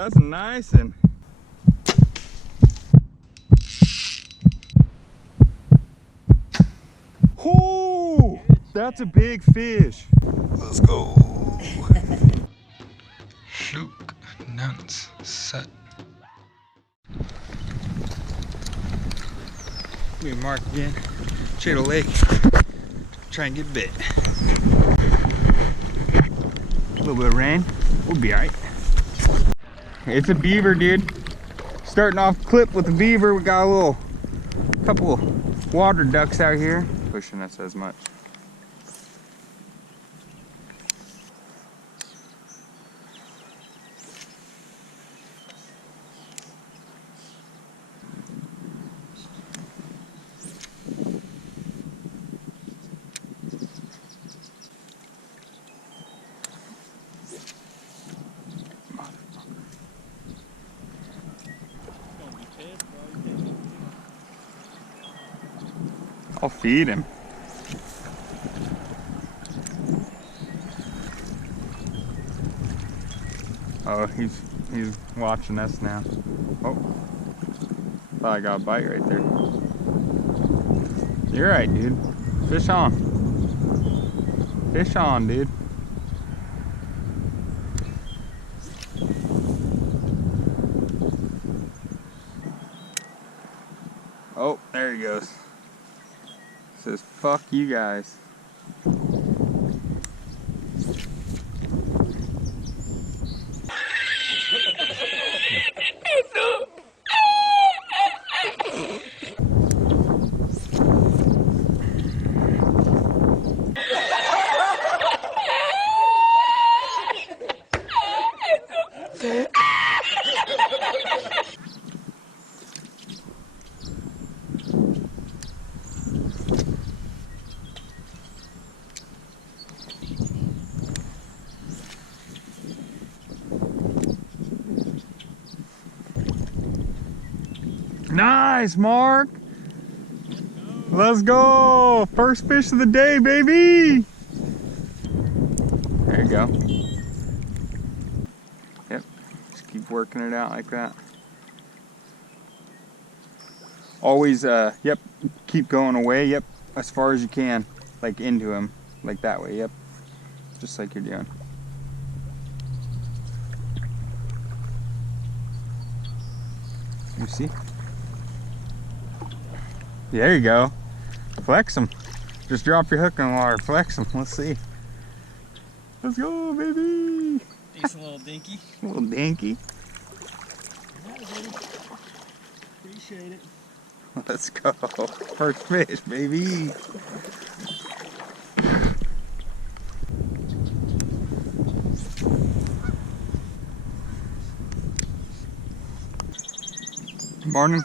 That's a nice one. Oh, that's a big fish. Let's go. Fluke, nance, set. We mark again. Cheetah Lake. Try and get bit. A little bit of rain. We'll be alright. It's a beaver, dude. Starting off clip with a beaver. We got a couple of water ducks out here. Pushing us as much. I'll feed him. Oh, he's watching us now. Oh, thought I got a bite right there. You're right, dude. Fish on. Fish on, dude. Oh, there he goes. Says, fuck you guys. Nice, Mark. Let's go. First fish of the day, baby. There you go. Yep. Just keep working it out like that. Always, yep. Keep going away. Yep. As far as you can. Like into him. Like that way. Yep. Just like you're doing. You see? There you go. Flex them. Just drop your hook in the water. Flex them. Let's see. Let's go, baby. Decent little dinky. A little dinky. Appreciate it. Let's go. First fish, baby. Morning.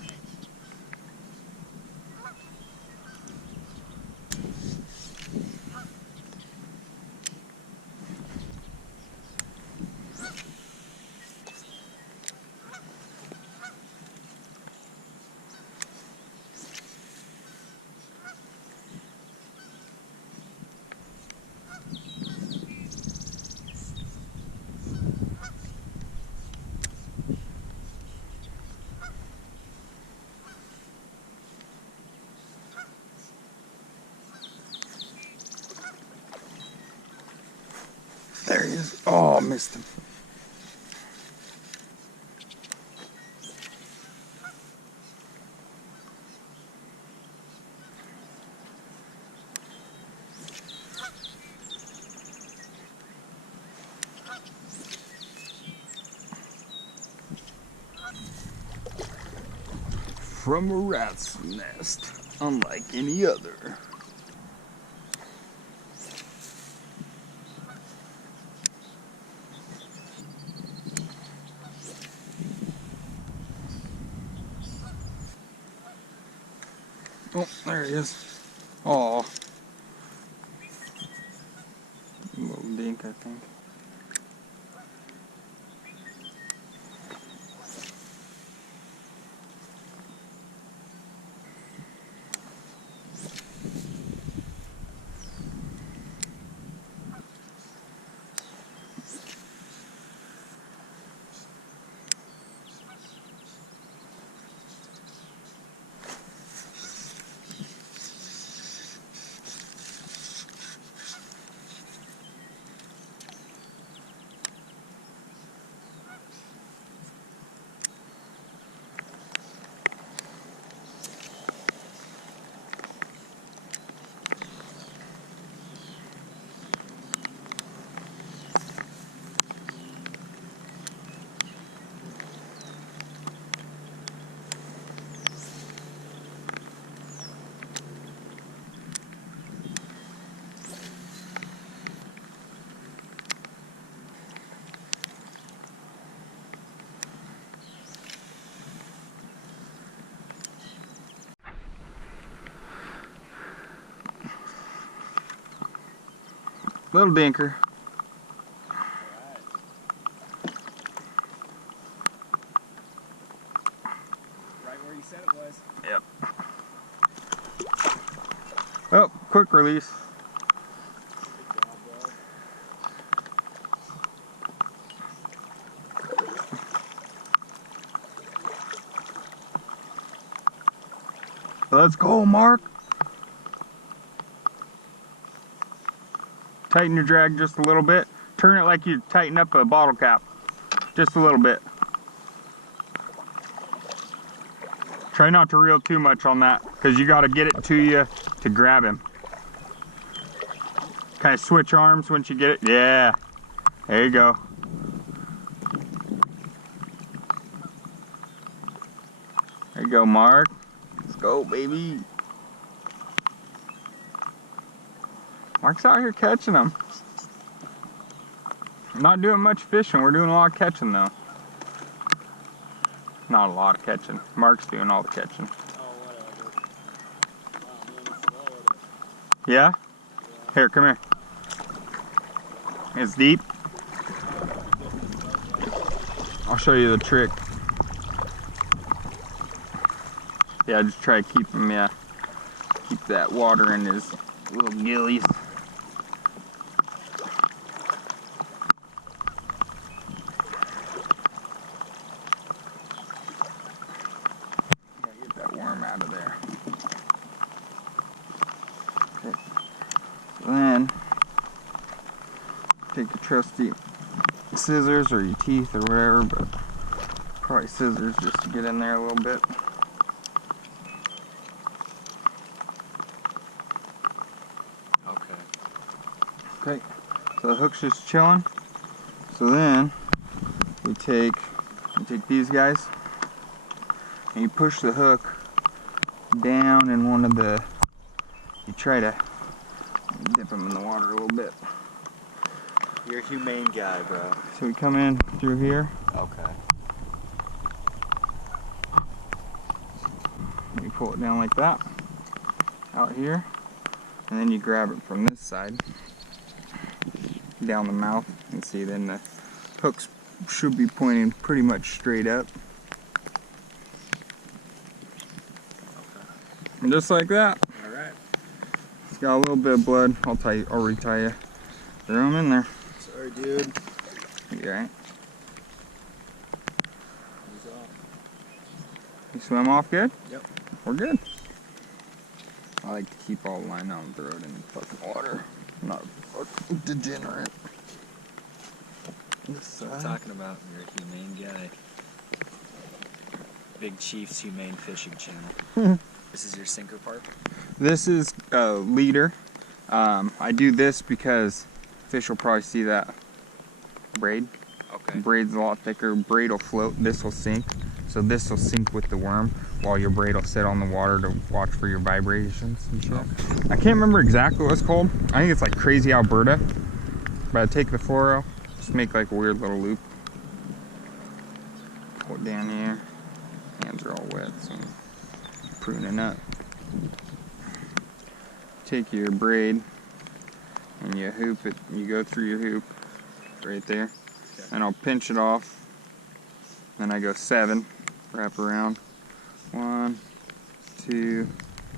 There he is. Oh, missed him. From a rat's nest, unlike any other. Oh, there he is. Oh, little dink, I think. Little dinker. Right where you said it was. Yep. Oh, quick release. Let's go, Mark. Tighten your drag just a little bit. Turn it like you tighten up a bottle cap. Just a little bit. Try not to reel too much on that, because you got to get it to you to grab him. Kind of switch arms once you get it. Yeah. There you go. There you go, Mark. Let's go, baby. Mark's out here catching them. Not doing much fishing. We're doing a lot of catching, though. Not a lot of catching. Mark's doing all the catching. Oh, whatever. I'm slow with it. Yeah? Here, come here. It's deep. I'll show you the trick. Yeah, just try to keep him, yeah. Keep that water in his little gillies. Gotta get that worm out of there. Okay. Then, take your trusty scissors or your teeth or whatever, but probably scissors just to get in there a little bit. Okay, so the hook's just chilling. So then we take these guys and you push the hook down in one of the, you try to dip them in the water a little bit. You're a humane guy, bro. So we come in through here. Okay. You pull it down like that, out here, and then you grab it from this side, down the mouth, and see then the hooks should be pointing pretty much straight up. And just like that. Alright. It's got a little bit of blood. I'll retie you. Throw them in there. Sorry, dude. You alright? He's off. You swim off good? Yep. We're good. I like to keep all the line out and throw it in the fucking water. I'm not a fucking degenerate. This side. Talking about you're a humane guy. Big Chief's Humane Fishing Channel. This is your Senko part? This is a leader. I do this because fish will probably see that braid. Okay. Braid's a lot thicker. Braid will float. This will sink. So this will sink with the worm while your braid will sit on the water to watch for your vibrations and shit. Okay. I can't remember exactly what it's called. I think it's like Crazy Alberta. But I take the fluoro, just make like a weird little loop. Pull it down here. Hands are all wet, so I'm pruning up. Take your braid and you hoop it. You go through your hoop right there. Okay. And I'll pinch it off. Then I go 7, wrap around. 1, 2,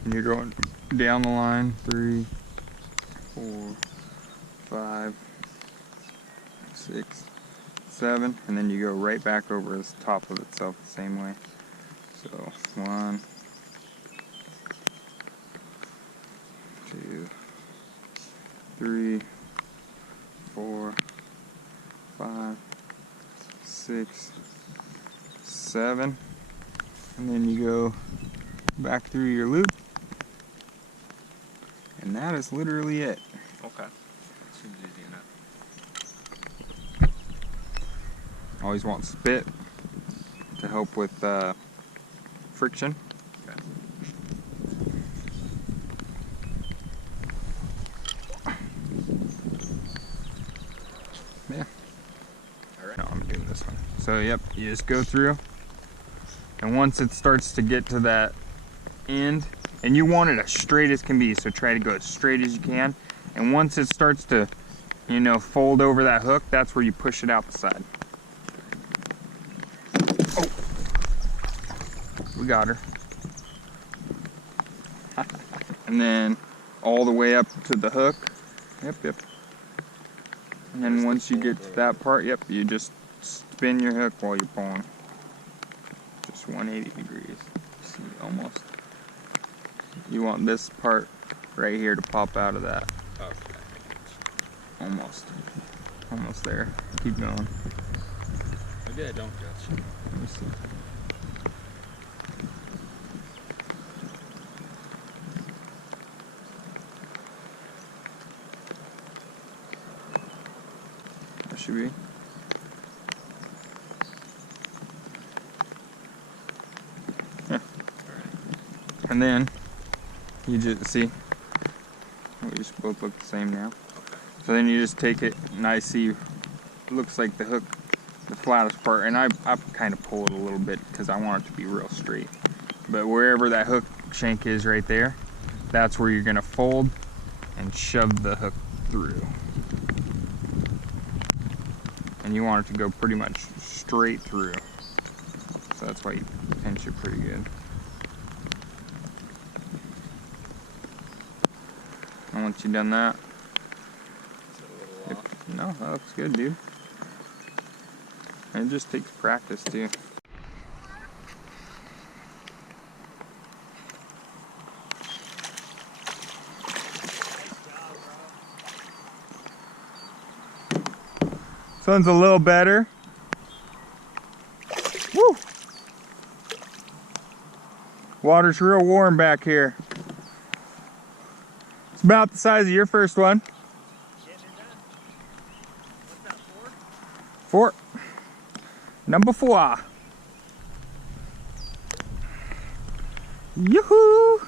and you're going down the line. 3, 4, 5, 6, 7, and then you go right back over the top of itself the same way. So 1, 2, 3, 4, 5, 6, 7, and then you go back through your loop, and that is literally it. Okay. Seems easy enough. Always want spit to help with friction. Okay. Yeah. Alright. No, I'm doing this one. So yep, you just go through, and once it starts to get to that end, and you want it as straight as can be, so try to go as straight as you can, and once it starts to You know, fold over that hook, that's where you push it out the side. Oh, we got her. And then all the way up to the hook. Yep, yep. And then once you get to that part, yep, you just spin your hook while you're pulling. Just 180 degrees. See, almost. You want this part right here to pop out of that. Okay. Almost. Almost there. Keep going. Maybe I don't get you. Let me see. That should be. Yeah. And then you just see. We just both look the same now. So then you just take it, and I see, looks like the hook, the flattest part, and I kind of pull it a little bit because I want it to be real straight. But wherever that hook shank is right there, that's where you're gonna fold and shove the hook through. And you want it to go pretty much straight through. So that's why you pinch it pretty good. And once you've done that, no, that looks good, dude. And it just takes practice, too. Sun's a little better. Woo! Water's real warm back here. It's about the size of your first one. Four. Number 4. Yoo-hoo!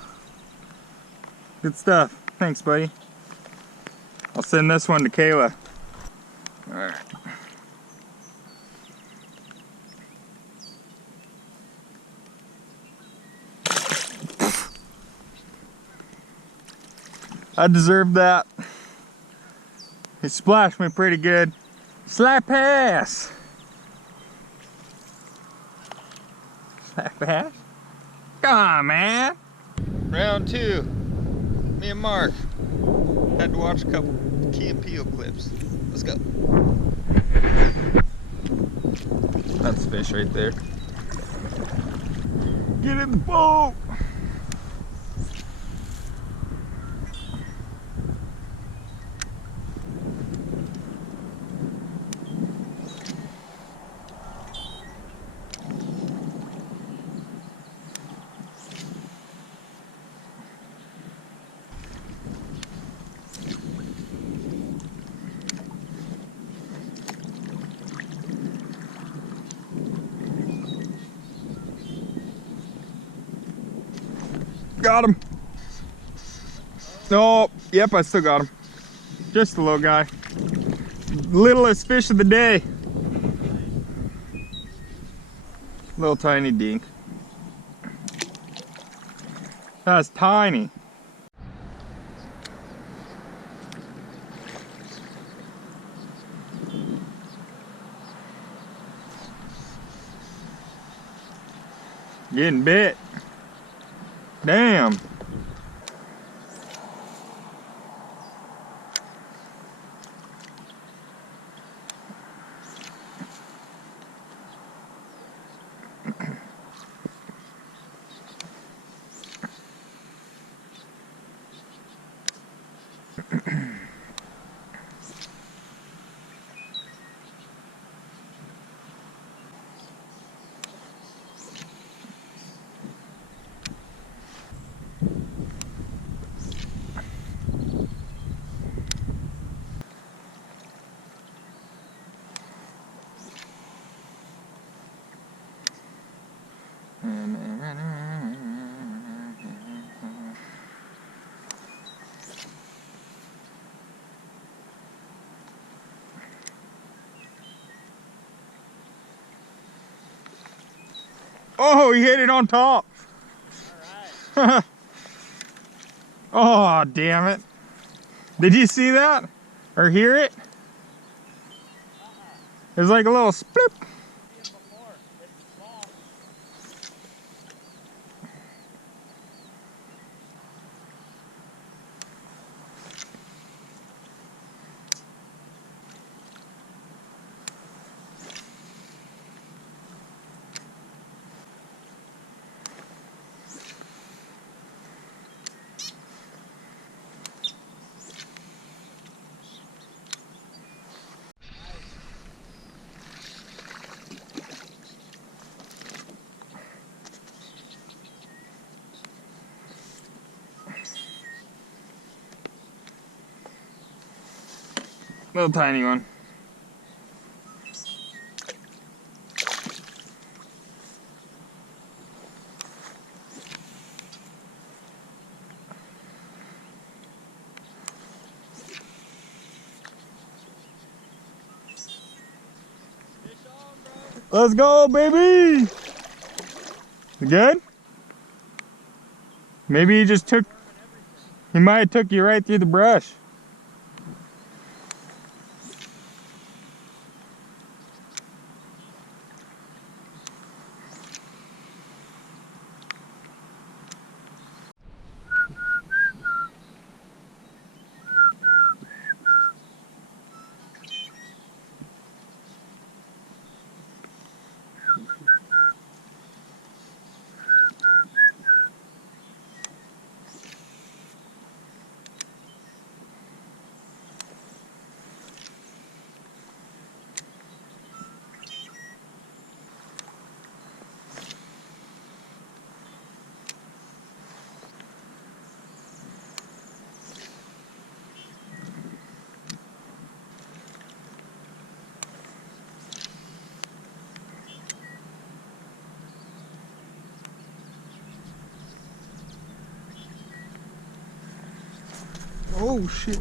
Good stuff. Thanks, buddy. I'll send this one to Kayla. Alright. I deserved that. He splashed me pretty good. Slap pass! Slap pass? Come on, man! Round 2. Me and Mark had to watch a couple Key and Peele clips. Let's go. That's the fish right there. Get in the boat! Got him. Oh, yep, I still got him. Just a little guy. Littlest fish of the day. Little tiny dink. That's tiny. Getting bit. Damn. Oh, he hit it on top. All right. Oh, damn it. Did you see that? Or hear it? There's like a little splip. Little tiny one. Let's go, baby! You good? Maybe he might have took you right through the brush. Oh shit.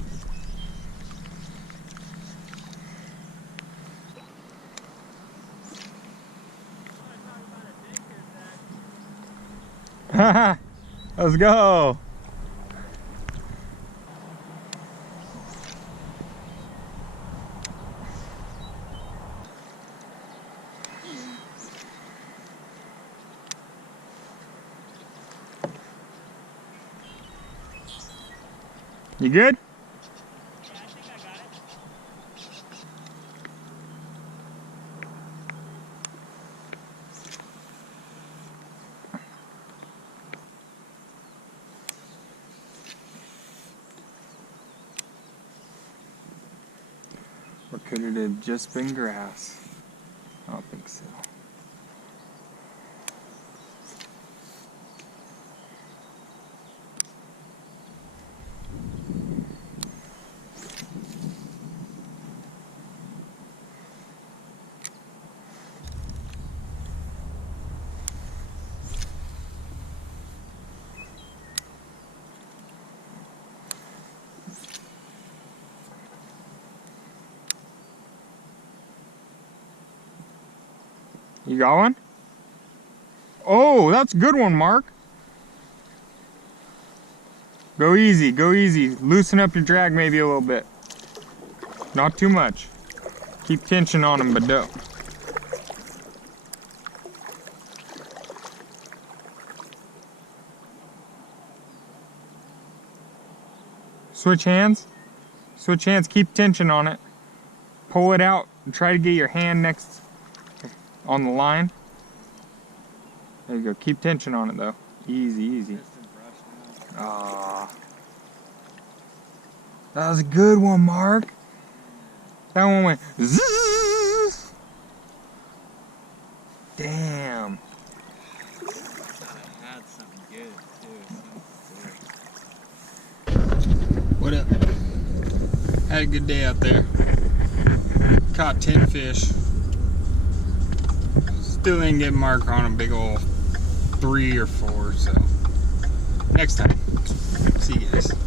Haha, let's go. You good? Yeah, I think I got it. Or could it have just been grass? I don't think so. You got one? Oh, that's a good one, Mark. Go easy, go easy. Loosen up your drag maybe a little bit. Not too much. Keep tension on them, but don't. Switch hands. Switch hands, keep tension on it. Pull it out and try to get your hand next on the line. There you go. Keep tension on it though. Easy, easy. Ah, that was a good one, Mark. That one went zzz. Damn. I had something good too. What up? Had a good day out there. Caught 10 fish. Still didn't get Mark on a big ol' 3 or 4, so next time. See you guys.